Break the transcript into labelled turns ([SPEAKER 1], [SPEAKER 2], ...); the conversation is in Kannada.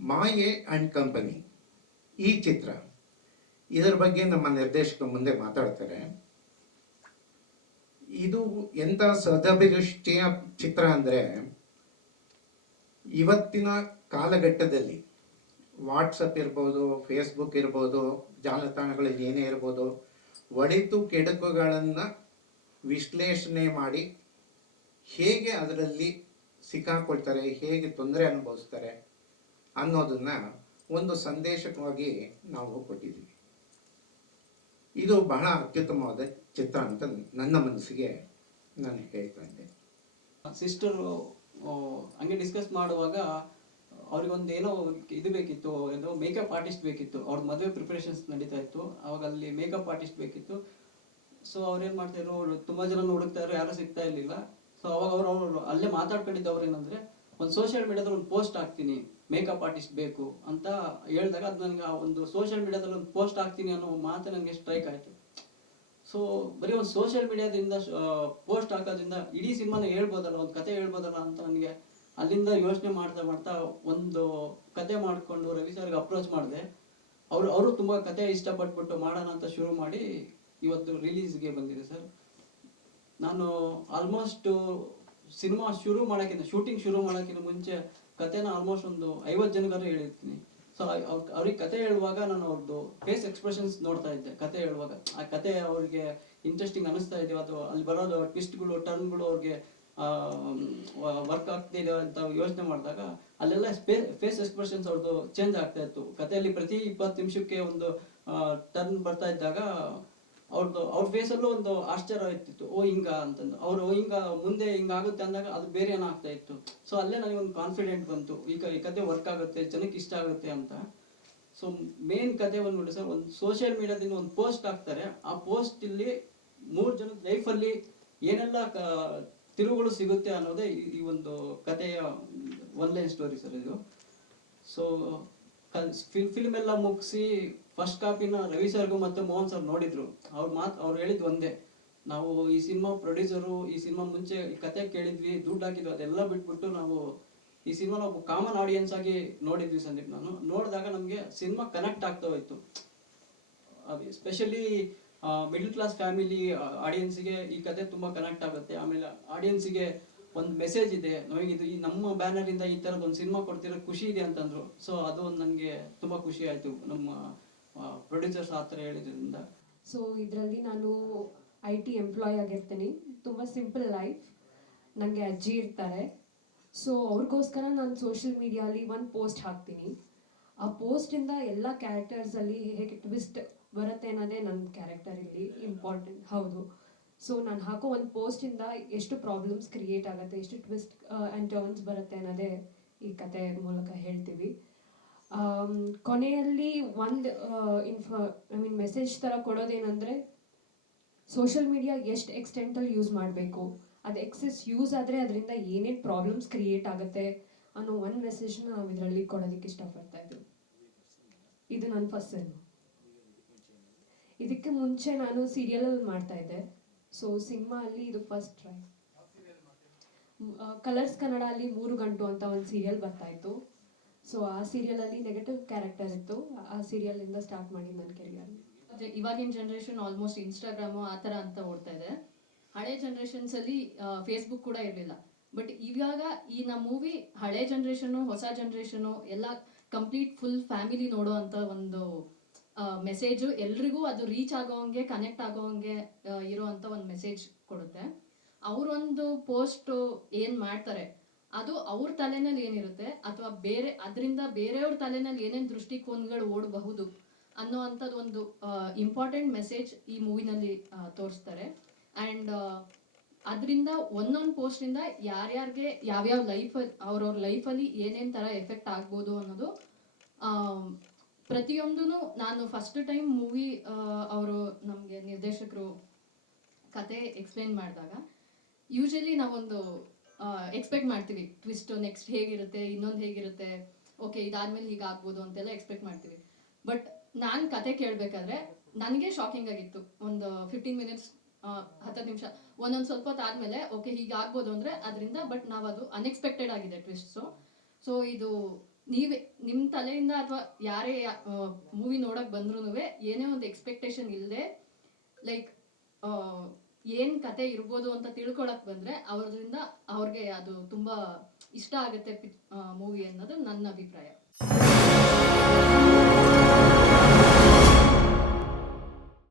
[SPEAKER 1] ಮಾಯೆ ಆ್ಯಂಡ್ ಕಂಪನಿ. ಈ ಚಿತ್ರ. ಇದರ ಬಗ್ಗೆ ನಮ್ಮ ನಿರ್ದೇಶಕ ಮುಂದೆ ಮಾತಾಡ್ತಾರೆ. ಇದು ಎಂಥ ಸದಭಿರುಷ್ಟಿಯ ಚಿತ್ರ ಅಂದರೆ, ಇವತ್ತಿನ ಕಾಲಘಟ್ಟದಲ್ಲಿ ವಾಟ್ಸಪ್ ಇರ್ಬೋದು ಫೇಸ್ಬುಕ್ ಇರ್ಬೋದು, ಜಾಲತಾಣಗಳಲ್ಲಿ ಏನೇ ಇರ್ಬೋದು, ಒಳಿತು ಕೆಡುಕುಗಳನ್ನು ವಿಶ್ಲೇಷಣೆ ಮಾಡಿ ಹೇಗೆ ಅದರಲ್ಲಿ ಸಿಕ್ಕಾಕೊಳ್ತಾರೆ, ಹೇಗೆ ತೊಂದರೆ ಅನುಭವಿಸ್ತಾರೆ ಅನ್ನೋದನ್ನ ಒಂದು ಸಂದೇಶವಾಗಿ ನಾವು ಕೊಟ್ಟಿದ್ದೀವಿ ಇದು ಬಹಳ ಅತ್ಯುತ್ತಮವಾದ ಚಿತ್ರ ಅಂತ ನನ್ನ ಮನಸ್ಸಿಗೆ ನಾನು ಹೇಳ್ತಾ ಇದ್ದೆ.
[SPEAKER 2] ಸಿಸ್ಟರು ಹಂಗೆ ಡಿಸ್ಕಸ್ ಮಾಡುವಾಗ ಅವ್ರಿಗೊಂದು ಏನೋ ಇದು ಬೇಕಿತ್ತು, ಏನೋ ಮೇಕಪ್ ಆರ್ಟಿಸ್ಟ್ ಬೇಕಿತ್ತು, ಅವ್ರ ಮದುವೆ ಪ್ರಿಪ್ರೇಷನ್ಸ್ ನಡೀತಾ ಇತ್ತು, ಅವಾಗ ಅಲ್ಲಿ ಮೇಕಪ್ ಆರ್ಟಿಸ್ಟ್ ಬೇಕಿತ್ತು. ಸೊ ಅವ್ರೇನ್ ಮಾಡ್ತಿದ್ರು ಅವರು ತುಂಬಾ ಜನ ಹುಡುಕ್ತಾ ಇದ್ರು ಯಾರು ಸಿಗ್ತಾ ಇರಲಿಲ್ಲ. ಸೊ ಅವಾಗ ಅವ್ರು ಅಲ್ಲೇ ಮಾತಾಡ್ಕೊಂಡಿದ್ದು ಅವ್ರು ಏನಂದ್ರೆ, ಒಂದು ಸೋಷಿಯಲ್ ಮೀಡಿಯಾದಲ್ಲಿ ಒಂದು ಪೋಸ್ಟ್ ಹಾಕ್ತೀನಿ. ಮೇಕಪ್ ಆರ್ಟಿಸ್ಟ್ ಬೇಕು ಅಂತ ಹೇಳಿದಾಗ ಅದು ನನಗೆ ಆ ಒಂದು ಸೋಷಿಯಲ್ ಮೀಡಿಯಾದಲ್ಲಿ ಒಂದು ಪೋಸ್ಟ್ ಹಾಕ್ತೀನಿ ಅನ್ನೋ ಮಾತು ನನಗೆ ಸ್ಟ್ರೈಕ್ ಆಯಿತು. ಸೊ ಬರೀ ಒಂದು ಸೋಷಿಯಲ್ ಮೀಡಿಯಾದಿಂದ ಪೋಸ್ಟ್ ಹಾಕೋದ್ರಿಂದ ಇಡೀ ಸಿನಿಮಾನ ಹೇಳ್ಬೋದಲ್ಲ, ಒಂದು ಕತೆ ಹೇಳ್ಬೋದಲ್ಲ ಅಂತ ನನಗೆ ಅಲ್ಲಿಂದ ಯೋಚನೆ ಮಾಡ್ತಾ ಮಾಡ್ತಾ ಒಂದು ಕತೆ ಮಾಡಿಕೊಂಡು ರವಿ ಸರ್ಗೆ ಅಪ್ರೋಚ್ ಮಾಡಿದೆ. ಅವರು ಅವರು ತುಂಬ ಕತೆ ಇಷ್ಟಪಟ್ಬಿಟ್ಟು ಮಾಡೋಣ ಅಂತ ಶುರು ಮಾಡಿ ಇವತ್ತು ರಿಲೀಸ್ಗೆ ಬಂದಿದೆ ಸರ್. ನಾನು ಆಲ್ಮೋಸ್ಟು ಸಿನಿಮಾ ಶುರು ಮಾಡೋಕ್ಕಿಂತ ಶೂಟಿಂಗ್ ಶುರು ಮಾಡೋಕ್ಕಿಂತ ಮುಂಚೆ ಕತೆನ ಆಲ್ಮೋಸ್ಟ್ ಒಂದು ಐವತ್ತು ಜನಗಾರು ಹೇಳಿರ್ತೀನಿ. ಸೊ ಅವ್ರಿಗೆ ಕತೆ ಹೇಳುವಾಗ ನಾನು ಅವ್ರದ್ದು ಫೇಸ್ ಎಕ್ಸ್ಪ್ರೆಷನ್ಸ್ ನೋಡ್ತಾ ಇದ್ದೆ, ಕತೆ ಹೇಳುವಾಗ. ಆ ಕತೆ ಅವ್ರಿಗೆ ಇಂಟ್ರೆಸ್ಟಿಂಗ್ ಅನಿಸ್ತಾ ಇದೆಯೋ ಅಥವಾ ಅಲ್ಲಿ ಬರೋದು ಟ್ವಿಸ್ಟ್ಗಳು ಟರ್ನ್ಗಳು ಅವ್ರಿಗೆ ವರ್ಕ್ ಆಗ್ತಿದೆ ಅಂತ ಯೋಚನೆ ಮಾಡಿದಾಗ ಅಲ್ಲೆಲ್ಲ ಫೇಸ್ ಎಕ್ಸ್ಪ್ರೆಷನ್ಸ್ ಅವ್ರದ್ದು ಚೇಂಜ್ ಆಗ್ತಾ ಇತ್ತು. ಕಥೆಯಲ್ಲಿ ಪ್ರತಿ ಇಪ್ಪತ್ತು ನಿಮಿಷಕ್ಕೆ ಒಂದು ಟರ್ನ್ ಬರ್ತಾ ಇದ್ದಾಗ ಅವ್ರದ್ದು ಅವ್ರ ಫೇಸಲ್ಲೂ ಒಂದು ಆಶ್ಚರ್ಯ ಇರ್ತಿತ್ತು. ಓ, ಹಿಂಗ ಅಂತಂದು. ಅವ್ರು, ಓ, ಹಿಂಗ, ಮುಂದೆ ಹಿಂಗಾಗುತ್ತೆ ಅಂದಾಗ ಅದು ಬೇರೆ ಏನೋ ಇತ್ತು. ಸೊ ಅಲ್ಲೇ ನನಗೆ ಒಂದು ಕಾನ್ಫಿಡೆಂಟ್ ಬಂತು. ಈ ಈ ಕತೆ ವರ್ಕ್ ಆಗುತ್ತೆ, ಜನಕ್ಕೆ ಇಷ್ಟ ಆಗುತ್ತೆ ಅಂತ. ಸೊ ಮೇನ್ ಕತೆ ನೋಡಿ ಸರ್, ಒಂದು ಸೋಷಿಯಲ್ ಮೀಡಿಯಾದಿಂದ ಒಂದು ಪೋಸ್ಟ್ ಹಾಕ್ತಾರೆ. ಆ ಪೋಸ್ಟ್ ಇಲ್ಲಿ ಮೂರು ಜನದ ಲೈಫಲ್ಲಿ ಏನೆಲ್ಲ ತಿರುವುಗಳು ಸಿಗುತ್ತೆ ಅನ್ನೋದೇ ಈ- ಈ ಒಂದು ಕಥೆಯ ಒನ್ ಲೈನ್ ಸ್ಟೋರಿ ಸರ್ ಇದು. ಸೊ ಫಿಲ್ಮ್ ಎಲ್ಲ ಮುಗಿಸಿ ಫಸ್ಟ್ ಕಾಪಿನ ರವಿ ಸರ್ಗೂ ಮತ್ತೆ ಮೋಹನ್ ಸರ್ ನೋಡಿದ್ರು. ಅವ್ರ ಮಾತು, ಅವ್ರು ಹೇಳಿದ್ ಒಂದೇ. ನಾವು ಈ ಸಿನಿಮಾ ಪ್ರೊಡ್ಯೂಸರು ಈ ಸಿನಿಮಾ ಮುಂಚೆ ಕತೆ ಕೇಳಿದ್ವಿ, ದುಡ್ಡು ಹಾಕಿದ್ವಿ, ಅದೆಲ್ಲ ಬಿಟ್ಬಿಟ್ಟು ನಾವು ಈ ಸಿನಿಮಾ ನಾವು ಕಾಮನ್ ಆಡಿಯನ್ಸ್ ಆಗಿ ನೋಡಿದ್ವಿ ಸಂದೀಪ್ ನಾನು. ನೋಡಿದಾಗ ನಮಗೆ ಸಿನಿಮಾ ಕನೆಕ್ಟ್ ಆಗ್ತಾ ಹೋಯ್ತು. ಸ್ಪೆಷಲಿ ಮಿಡ್ಲ್ ಕ್ಲಾಸ್ ಫ್ಯಾಮಿಲಿ ಆಡಿಯನ್ಸ್ಗೆ ಈ ಕತೆ ತುಂಬಾ ಕನೆಕ್ಟ್ ಆಗುತ್ತೆ. ಆಮೇಲೆ ಆಡಿಯನ್ಸ್ಗೆ ಒಂದು ಮೆಸೇಜ್ ಇದೆ. ನಮಗೆ ಇದು ಈ ನಮ್ಮ ಬ್ಯಾನರ್ ಇಂದ ಈ ತರದ ಒಂದು ಸಿನಿಮಾ ಕೊಡ್ತಿರೋ ಖುಷಿ ಇದೆ ಅಂತಂದ್ರು. ಸೊ ಅದು ಒಂದು ನನಗೆ ತುಂಬಾ ಖುಷಿ ಆಯ್ತು. ನಮ್ಮ ಪ್ರೊಡ್ಯೂಸರ್ಸ್ ಆ ಥರ ಹೇಳಿದ್ರಿಂದ.
[SPEAKER 3] ಸೊ ಇದರಲ್ಲಿ ನಾನು ಐ ಟಿ ಎಂಪ್ಲಾಯ್ ಆಗಿರ್ತೀನಿ. ತುಂಬ ಸಿಂಪಲ್ ಲೈಫ್ ನನಗೆ ಅಜ್ಜಿ ಇರ್ತಾರೆ. ಸೊ ಅವ್ರಿಗೋಸ್ಕರ ನಾನು ಸೋಷಿಯಲ್ ಮೀಡಿಯಾಲಿ ಒಂದು ಪೋಸ್ಟ್ ಹಾಕ್ತೀನಿ. ಆ ಪೋಸ್ಟಿಂದ ಎಲ್ಲ ಕ್ಯಾರೆಕ್ಟರ್ಸಲ್ಲಿ ಹೇಗೆ ಟ್ವಿಸ್ಟ್ ಬರುತ್ತೆ ಅನ್ನೋದೇ ನನ್ನ ಕ್ಯಾರೆಕ್ಟರ್ ಇಲ್ಲಿ ಇಂಪಾರ್ಟೆಂಟ್ ಹೌದು. ಸೊ ನಾನು ಹಾಕೋ ಒಂದು ಪೋಸ್ಟಿಂದ ಎಷ್ಟು ಪ್ರಾಬ್ಲಮ್ಸ್ ಕ್ರಿಯೇಟ್ ಆಗುತ್ತೆ, ಎಷ್ಟು ಟ್ವಿಸ್ಟ್ ಆ್ಯಂಡ್ ಟರ್ನ್ಸ್ ಬರುತ್ತೆ ಅನ್ನೋದೇ ಈ ಕತೆ ಮೂಲಕ ಹೇಳ್ತೀವಿ. ಕೊನೆಯಲ್ಲಿ ಒಂದು ಇನ್ಫ ಐ ಮೀನ್ ಮೆಸೇಜ್ ಥರ ಕೊಡೋದೇನೆಂದರೆ ಸೋಷಿಯಲ್ ಮೀಡಿಯಾ ಎಷ್ಟು ಎಕ್ಸ್ಟೆಂಟಲ್ಲಿ ಯೂಸ್ ಮಾಡಬೇಕು? ಅದು ಎಕ್ಸೆಸ್ ಯೂಸ್ ಆದರೆ ಅದರಿಂದ ಏನೇನು ಪ್ರಾಬ್ಲಮ್ಸ್ ಕ್ರಿಯೇಟ್ ಆಗುತ್ತೆ ಅನ್ನೋ ಒಂದು ಮೆಸೇಜ್ನ ನಾವು ಇದರಲ್ಲಿ ಕೊಡೋದಕ್ಕೆ ಇಷ್ಟಪಡ್ತಾ ಇದ್ವಿ. ಇದು ನನ್ನ ಫಸ್ಟ್ ಸಿನಿಮಾ ಇದಕ್ಕೆ ಮುಂಚೆ ನಾನು ಸೀರಿಯಲಲ್ಲಿ ಮಾಡ್ತಾ ಇದ್ದೆ. ಸೊ ಸಿನಿಮಾ ಅಲ್ಲಿ ಇದು ಫಸ್ಟ್ ಟ್ರೈ ಕಲರ್ಸ್ ಕನ್ನಡ ಅಲ್ಲಿ ಮೂರು ಗಂಟು ಅಂತ ಒಂದು ಸೀರಿಯಲ್ ಬರ್ತಾ ಇತ್ತು. ಸೊ ಆ ಸೀರಿಯಲ್ ಅಲ್ಲಿ ನೆಗೆಟಿವ್ ಕ್ಯಾರೆಕ್ಟರ್ ಇತ್ತು. ಆ ಸೀರಿಯಲ್ ಇಂದ ಸ್ಟಾರ್ಟ್ ಮಾಡಿ ನನ್ನ ಕೆರಿಯರ್
[SPEAKER 4] ಮತ್ತೆ ಇವಾಗಿನ ಜನ್ರೇಷನ್ ಆಲ್ಮೋಸ್ಟ್ ಇನ್ಸ್ಟಾಗ್ರಾಮ್ ಆ ಥರ ಅಂತ ಓಡ್ತಾ ಇದೆ. ಹಳೆ ಜನರೇಷನ್ಸ್ ಅಲ್ಲಿ ಫೇಸ್ಬುಕ್ ಕೂಡ ಇರಲಿಲ್ಲ. ಬಟ್ ಇವಾಗ ಈ ನಮ್ಮ ಮೂವಿ ಹಳೆ ಜನ್ರೇಷನು ಹೊಸ ಜನ್ರೇಷನು ಎಲ್ಲ ಕಂಪ್ಲೀಟ್ ಫುಲ್ ಫ್ಯಾಮಿಲಿ ನೋಡೋ ಅಂತ ಒಂದು ಮೆಸೇಜು ಎಲ್ರಿಗೂ ಅದು ರೀಚ್ ಆಗೋವಂಗೆ ಕನೆಕ್ಟ್ ಆಗೋವಂಗೆ ಇರೋ ಅಂತ ಒಂದು ಮೆಸೇಜ್ ಕೊಡುತ್ತೆ. ಅವರೊಂದು ಪೋಸ್ಟ್ ಏನು ಮಾಡ್ತಾರೆ? ಅದು ಅವ್ರ ತಲೆನಲ್ಲಿ ಏನಿರುತ್ತೆ ಅಥವಾ ಬೇರೆ, ಅದರಿಂದ ಬೇರೆಯವ್ರ ತಲೆನಲ್ಲಿ ಏನೇನು ದೃಷ್ಟಿಕೋನಗಳು ಓಡಬಹುದು ಅನ್ನೋ ಅಂಥದ್ದು ಒಂದು ಇಂಪಾರ್ಟೆಂಟ್ ಮೆಸೇಜ್ ಈ ಮೂವಿನಲ್ಲಿ ತೋರಿಸ್ತಾರೆ. ಆ್ಯಂಡ್ ಅದರಿಂದ ಒಂದೊಂದು ಪೋಸ್ಟಿಂದ ಯಾರ್ಯಾರಿಗೆ ಯಾವ್ಯಾವ ಲೈಫ್ ಅವ್ರವ್ರ ಲೈಫಲ್ಲಿ ಏನೇನು ಥರ ಎಫೆಕ್ಟ್ ಆಗ್ಬೋದು ಅನ್ನೋದು ಪ್ರತಿಯೊಂದೂ ನಾನು ಫಸ್ಟ್ ಟೈಮ್ ಮೂವಿ ಅವರು ನಮಗೆ ನಿರ್ದೇಶಕರು ಕತೆ ಎಕ್ಸ್ಪ್ಲೈನ್ ಮಾಡಿದಾಗ ಯೂಶಲಿ ನಾವೊಂದು ಎಕ್ಸ್ಪೆಕ್ಟ್ ಮಾಡ್ತೀವಿ. ಟ್ವಿಸ್ಟ್ ನೆಕ್ಸ್ಟ್ ಹೇಗಿರುತ್ತೆ, ಇನ್ನೊಂದು ಹೇಗಿರುತ್ತೆ ಓಕೆ ಇದಾದ್ಮೇಲೆ ಹೀಗಾಗ್ಬೋದು ಅಂತೆಲ್ಲ ಎಕ್ಸ್ಪೆಕ್ಟ್ ಮಾಡ್ತೀವಿ. ಬಟ್ ನಾನು ಕತೆ ಕೇಳಬೇಕಾದ್ರೆ ನನಗೆ ಶಾಕಿಂಗ್ ಆಗಿತ್ತು. ಒಂದು ಫಿಫ್ಟೀನ್ ಮಿನಿಟ್ಸ್ ಹತ್ತು ನಿಮಿಷ, ಒಂದೊಂದು ಸ್ವಲ್ಪ ಆದಮೇಲೆ ಓಕೆ ಹೀಗಾಗ್ಬೋದು ಅಂದರೆ ಅದರಿಂದ ಬಟ್ ನಾವು ಅದು ಅನ್ಎಕ್ಸ್ಪೆಕ್ಟೆಡ್ ಆಗಿದೆ ಟ್ವಿಸ್ಟ್ಸು ಸೊ ಇದು ನೀವೇ ನಿಮ್ಮ ತಲೆಯಿಂದ ಅಥವಾ ಯಾರೇ ಮೂವಿ ನೋಡೋಕ್ಕೆ ಬಂದ್ರೂ ಏನೇ ಒಂದು ಎಕ್ಸ್ಪೆಕ್ಟೇಷನ್ ಇಲ್ಲದೆ ಲೈಕ್ ಏನ್ ಕತೆ ಇರ್ಬೋದು ಅಂತ ತಿಳ್ಕೊಳಕ್ ಬಂದ್ರೆ ಅವ್ರದ್ರಿಂದ ಅವ್ರಿಗೆ ಅದು ತುಂಬಾ ಇಷ್ಟ ಆಗುತ್ತೆ ಮೂವಿ ಅನ್ನೋದು ನನ್ನ ಅಭಿಪ್ರಾಯ.